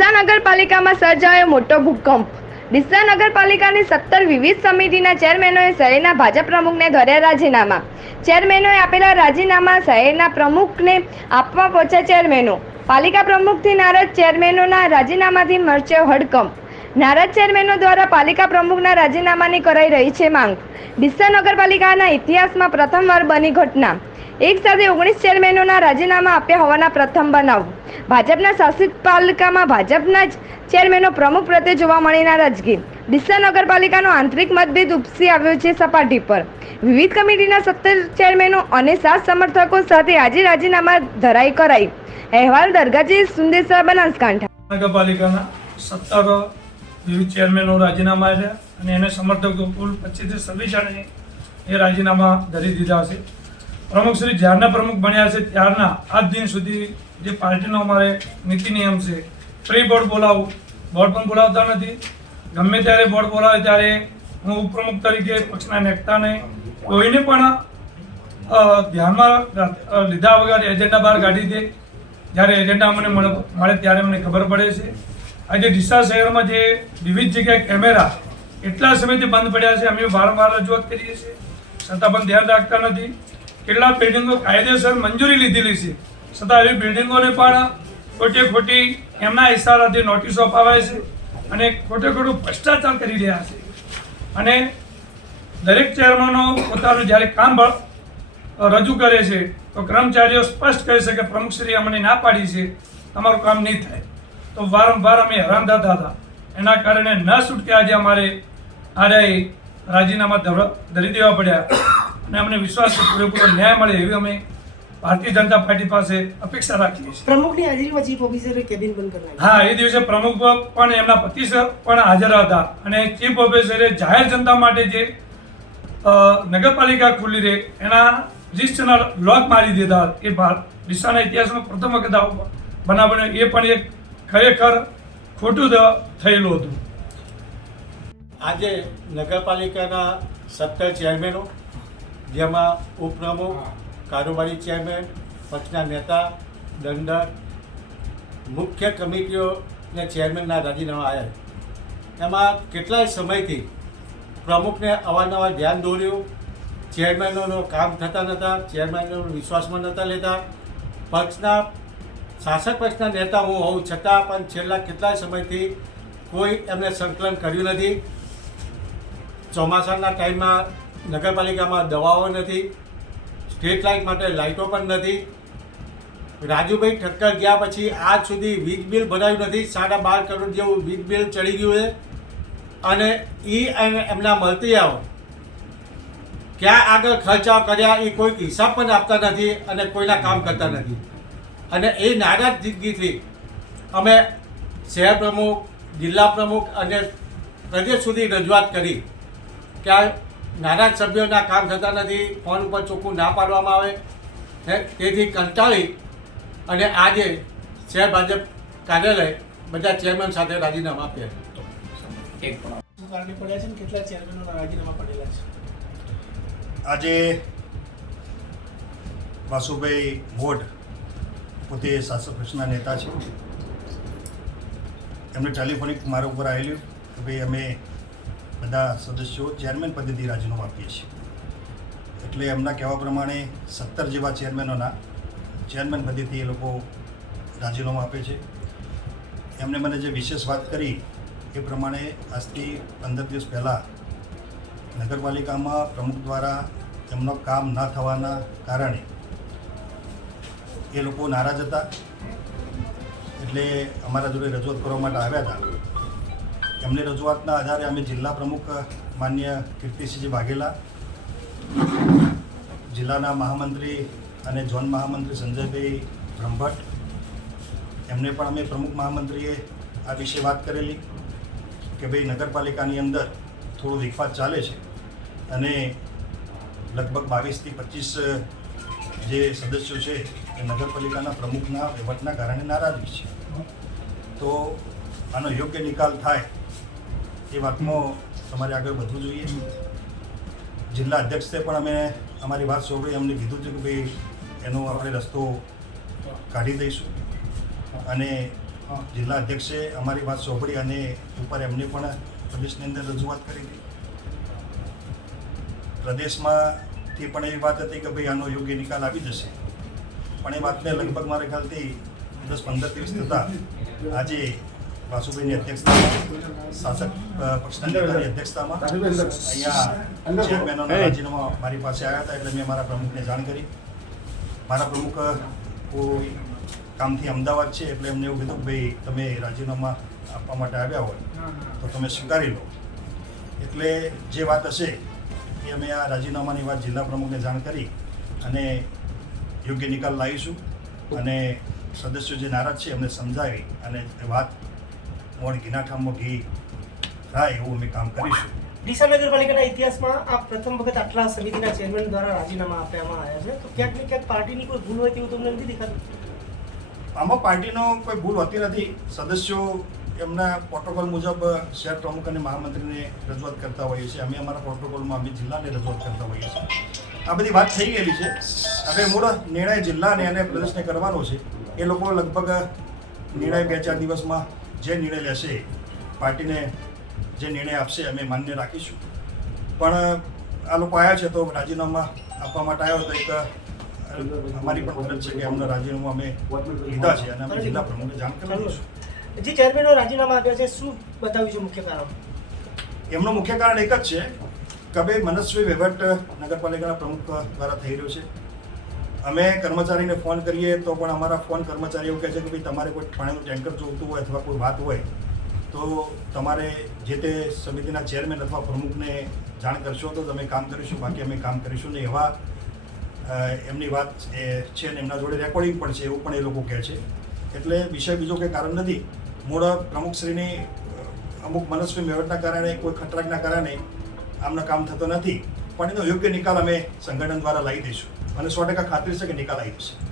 ડીસા નગરપાલિકામાં સર્જાયો મોટો ભૂકંપ. ડીસા નગરપાલિકાની સત્તર વિવિધ સમિતિના ચેરમેનોએ શહેરના ભાજપ પ્રમુખને ધર્યા રાજીનામા. ચેરમેનોએ આપેલા રાજીનામા શહેરના પ્રમુખને આપવા પહોંચ્યા ચેરમેનો. પાલિકા પ્રમુખથી નારાજ ચેરમેનોના રાજીનામાથી મરચ્યો હડકંપ નારાજ ચેરમેનો દ્વારા પાલિકા પ્રમુખના રાજીનામાની કરાઈ રહી છે માંગ. ડીસા નગરપાલિકાના ઇતિહાસમાં પ્રથમવાર બની ઘટના. એક સાથે ઓગણીસ ચેરમેનોના રાજીનામા આપ્યા હોવાના પ્રથમ બનાવ. ભાજપના શાસિત પાલિકામાં ભાજપના જ ચેરમેનો પ્રમુખ પ્રત્યે જોવા મળીના નારાજગી. ડીસા નગરપાલિકાનો આંતરિક મતભેદ ઉપસી આવ્યો છે સપાટી પર. વિવિધ કમિટીના સત્તર ચેરમેનો અને સાત સમર્થકો સાથે આજે રાજીનામા ધરાઈ કરાઈ. અહેવાલ દરગાજી સુંદેસરા બનાસકાંઠા. નગરપાલિકાના સત્તર વિવિધ ચેરમેનો રાજીનામા આપ્યા અને એને સમર્થકો કુલ પચીસથી છવ્વીસ જણે એ રાજીનામા ધરી દીધા છે. પ્રમુખ શ્રી જ્યારના પ્રમુખ બન્યા છે, ત્યારના આજ દિન સુધી જે પાર્ટીનો અમારે નીતિ નિયમ છે પ્રી બોર્ડ બોલાવું. બોર્ડ પણ બોલાવતા નથી. ગમે ત્યારે બોર્ડ બોલાવે ત્યારે હું ઉપપ્રમુખ તરીકે પક્ષના નેતાને કોઈને પણ ધ્યાનમાં લીધા વગર એજન્ડા બહાર કાઢી દે. જ્યારે એજન્ડા મને મળે ત્યારે મને ખબર પડે છે. આજે ડીસા શહેરમાં જે વિવિધ જગ્યાએ કેમેરા એટલા સમયથી બંધ પડ્યા છે. અમે વારંવાર રજૂઆત કરીએ છીએ. છતાં પણ ધ્યાન રાખતા નથી. કેટલા બિલ્ડિંગો કાયદેસર મંજૂરી લીધેલી છે. છતાં એવી બિલ્ડિંગોને પણ ખોટી ખોટી એમના ઇશારાથી નોટિસો અપાવાય છે અને ખોટે ખોટું ભ્રષ્ટાચાર કરી રહ્યા છે. અને દરેક ચેરમેનો પોતાનું જ્યારે કામ રજૂ કરે છે, તો કર્મચારીઓ સ્પષ્ટ કહે છે કે પ્રમુખશ્રી અમને ના પાડી છે. તમારું કામ નહીં થાય. તો વારંવાર અમે હેરાન થતા હતા. એના કારણે ન છૂટકે આજે અમારે આરે રાજીનામા ધરી દેવા પડ્યા. અને અમને વિશ્વાસ છે પૂરેપૂરો ન્યાય મળે એવી અમે ભારતીય જનતા પાર્ટી પાસે અપેક્ષા રાખીએ છીએ. પ્રમુખની હાજરીમાં ચીફ ઓફિસરે કેબિન બંધ કરી હા એ દિવસે પ્રમુખ પણ એમના પતિ પણ હાજર હતા અને ચીફ ઓફિસરે જાહેર જનતા માટે જે નગરપાલિકા ખુલ્લી રહે એના લિસ્ટના લોક મારી દીધા એ ડીસાના ઇતિહાસમાં પ્રથમ વખત આવો બનાવ બન્યો. એ પણ એક ખરેખર ખોટું થયેલું હતું. આજે નગરપાલિકાના સત્તર ચેરમેનો જેમાં ઉપપ્રમુખ કારોબારી ચેરમેન પક્ષના નેતા દંડક મુખ્ય કમિટીઓને ચેરમેનના રાજીનામા આવ્યા એમાં કેટલાય સમયથી પ્રમુખને અવારનવાર ધ્યાન દોર્યું ચેરમેનોનું કામ થતા નહોતા ચેરમેનોનો વિશ્વાસમાં નહોતા લેતા પક્ષના શાસક પક્ષના નેતા હું હોઉં છતાં પણ છેલ્લા કેટલાય સમયથી કોઈ એમને સંકલન કર્યું નથી. ચોમાસાના ટાઈમમાં નગરપાલિકામાં દવાઓ નથી, સ્ટ્રીટ લાઇટ માટે લાઇટો પણ નથી. રાજુભાઈ ઠક્કર ગયા પછી આજ સુધી વીજ બિલ ભરાયું નથી, સાડા બાર કરોડ જેવું વીજ બિલ ચડી ગયું છે. અને એ એમના મળતી આવો ક્યાં આગળ ખર્ચા કર્યા એ કોઈ હિસાબ પણ આપતા નથી અને કોઈના કામ કરતા નથી. અને એ નારાજગીથી અમે શહેર પ્રમુખ, જિલ્લા પ્રમુખ અને પ્રદેશ સુધી રજૂઆત કરી કે નારાજ સભ્યોના કામ થતા નથી ફોન ઉપર ચોખ્ખું ના પાડવામાં આવે. તેથી કંટાળી અને આજે શહેર ભાજપ કાર્યાલય બધા ચેરમેન સાથે રાજીનામા આપ્યા શું કારણે પડ્યા છે ને? કેટલા ચેરમેનોના રાજીનામા પડેલા છે? આજે વાસુભાઈ મોઢ પોતે શાસક પક્ષના નેતા છે. એમને ટેલિફોનિક મારા ઉપર આવેલું. કે ભાઈ અમે બધા સદસ્યો ચેરમેન પદ્ધતિ રાજીનામું આપીએ છીએ. એટલે એમના કહેવા પ્રમાણે સત્તર જેવા ચેરમેનોના ચેરમેન પદ્ધતિ એ લોકો રાજીનામું આપે છે. એમને મને જે વિશેષ વાત કરી એ પ્રમાણે આજથી પંદર દિવસ પહેલાં નગરપાલિકામાં પ્રમુખ દ્વારા એમનો કામ ન થવાના કારણે એ લોકો નારાજ હતા. એટલે અમારા જોડે રજૂઆત કરવા માટે આવ્યા હતા. એમની રજૂઆતના આધારે અમે જિલ્લા પ્રમુખ, માન્ય કીર્તિસિંહજી વાઘેલા, જિલ્લાના મહામંત્રી અને ઝોન મહામંત્રી સંજયભાઈ બ્રહ્મભટ્ટ, એમને પણ અમે પ્રમુખ મહામંત્રીએ આ વિશે વાત કરેલી કે ભાઈ નગરપાલિકાની અંદર થોડો વિખવાદ ચાલે છે અને લગભગ બાવીસથી પચીસ, જે સદસ્યો છે એ નગરપાલિકાના પ્રમુખના વહીવટના કારણે નારાજગી છે. તો આનો યોગ્ય નિકાલ થાય એ વાતમાં તમારે આગળ વધવું જોઈએ. જિલ્લા અધ્યક્ષે પણ અમે અમારી વાત સાંભળી અમને કીધું છે કે ભાઈ એનો આપણે રસ્તો કાઢી દઈશું. અને જિલ્લા અધ્યક્ષે અમારી વાત સાંભળી અને ઉપર એમને પણ પ્રદેશની અંદર રજૂઆત કરી હતી પ્રદેશમાંથી પણ એવી વાત હતી કે ભાઈ આનો યોગ્ય નિકાલ આવી જશે. પણ એ વાતને લગભગ મારે ખ્યાલથી દસ પંદર દિવસ થતાં આજે વાસુભાઈની અધ્યક્ષતામાં શાસક પક્ષના નેતાની અધ્યક્ષતામાં અહીંયા ચેરમેનોના રાજીનામા મારી પાસે આવ્યા હતા એટલે મેં મારા પ્રમુખને જાણ કરી. મારા પ્રમુખ કોઈ કામથી અમદાવાદ છે એટલે એમને એવું કીધું કે ભાઈ તમે રાજીનામા આપવા માટે આવ્યા હોય તો તમે સ્વીકારી લો. એટલે જે વાત હશે એ અમે આ રાજીનામાની વાત જિલ્લા પ્રમુખને જાણ કરી અને યોગ્ય નિકાલ લાવીશું. અને સદસ્યો જે નારાજ છે એમને સમજાવી અને એ વાત મોડ ઘીના ઠામમાં ઘી થાય એવું અમે કામ કરીશું. ડીસા નગરપાલિકાના ઇતિહાસમાં આ પ્રથમ વખત આટલા સમિતિના ચેરમેન દ્વારા રાજીનામા આપવામાં આવ્યા છે. તો ક્યાંક ને ક્યાંક પાર્ટીની કોઈ ભૂલ હોય તેવું તમને નથી દેખાતું? આમાં પાર્ટીનો કોઈ ભૂલ હોતી નથી. સદસ્યો એમના પ્રોટોકોલ મુજબ શહેર પ્રમુખ અને મહામંત્રીને રજૂઆત કરતા હોઈએ છીએ. અમે અમારા પ્રોટોકોલમાં અમે જિલ્લાને રજૂઆત કરતા હોઈએ છીએ. આ બધી વાત થઈ ગયેલી છે. હવે મૂળ નિર્ણય જિલ્લાને અને પ્રદેશને કરવાનો છે. એ લોકો લગભગ નિર્ણય બે ચાર દિવસમાં જે નિર્ણય લેશે પાર્ટીને જે નિર્ણય આપશે અમે માન્ય રાખીશું. પણ આ લોકો આવ્યા છે તો રાજીનામા આપવા માટે આવ્યો તો એક અમારી પણ ફરજ છે કે એમનો રાજીનામું અમે લીધા છે અને અમે જિલ્લા પ્રમુખને જાણ કરી દઈશું જે ચેરમેનો રાજીનામા આપ્યા છે શું બતાવ્યું છે મુખ્ય કારણ? એમનું મુખ્ય કારણ એક જ છે કે ભાઈ મનસ્વી વહીવટ નગરપાલિકાના પ્રમુખ દ્વારા થઈ રહ્યો છે. અમે કર્મચારીને ફોન કરીએ તો પણ અમારા ફોન કર્મચારી એવું કહે છે કે ભાઈ તમારે કોઈ પાણીનું ટેન્કર જોઈતું હોય અથવા કોઈ વાત હોય, તો તમારે જે તે સમિતિના ચેરમેન અથવા પ્રમુખને જાણ કરશો તો તમે કામ કરીશું, બાકી અમે કામ કરીશું ને એવા એમની વાત છે ને એમના જોડે રેકોર્ડિંગ પણ છે એવું પણ એ લોકો કહે છે. એટલે વિષય બીજો કંઈ કારણ નથી. મૂળ પ્રમુખશ્રીની અમુક મનસ્વી મેળવટના કારણે, કોઈ ખટરાકના કારણે આમનો કામ થતો નથી. પણ એનો યોગ્ય નિકાલ અમે સંગઠન દ્વારા લાવી દઈશું. અને સો ટકા ખાતરી છે કે નિકાલ આવી જશે